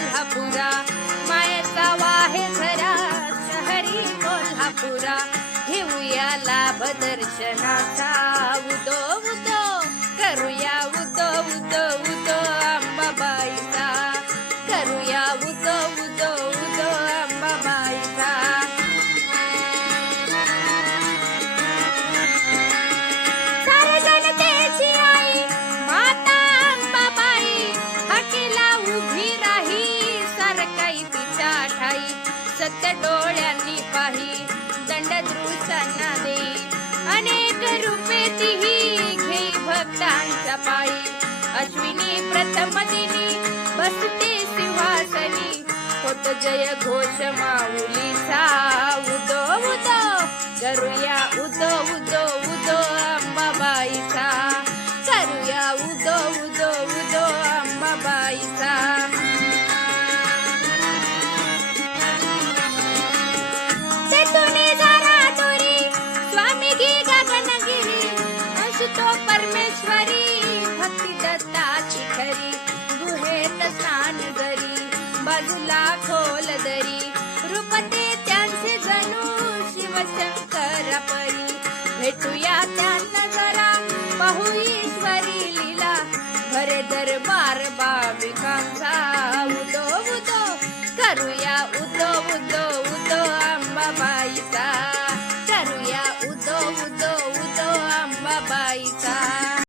कोल्हापुरा, मायेचा वाहे झरा शहरी कोल्हापुरा. घेऊया लाभ दर्शनाचा उदो उदो, करूया उदो उदो उदो अंबाबाईचा, करूया उदो उदो उदो अंबाबाईचा. सारे जनतेची आई माता अंबाबाई, हाकेला उभी राही सारकाई तिच्या ठाई. सत्य डोळ्यांनी पाही दंडदृष्टांना देई, अनेक रूपे तीही घेई भक्तांच्या पायी. अश्विनी प्रथम दिनी बसते सिंहासनी, होत जय घोष माऊलीचा उदो उदो, करूया उदो उदो उदो अंबाबाईचा, करूया उदो उदो उदो अंबाबाईचा. तो परमेश्वरी भक्ती दत्ताची खरी, गुहेत स्नान जरी बाजूला खोल दरी. रूपते त्यांचे जणू शिवशंकर परी, भेटूया त्यांना जरा पाहू ईश्वरी लीला. भरे दरबार भाविकांचा उदो उदो, करूया उदो उदो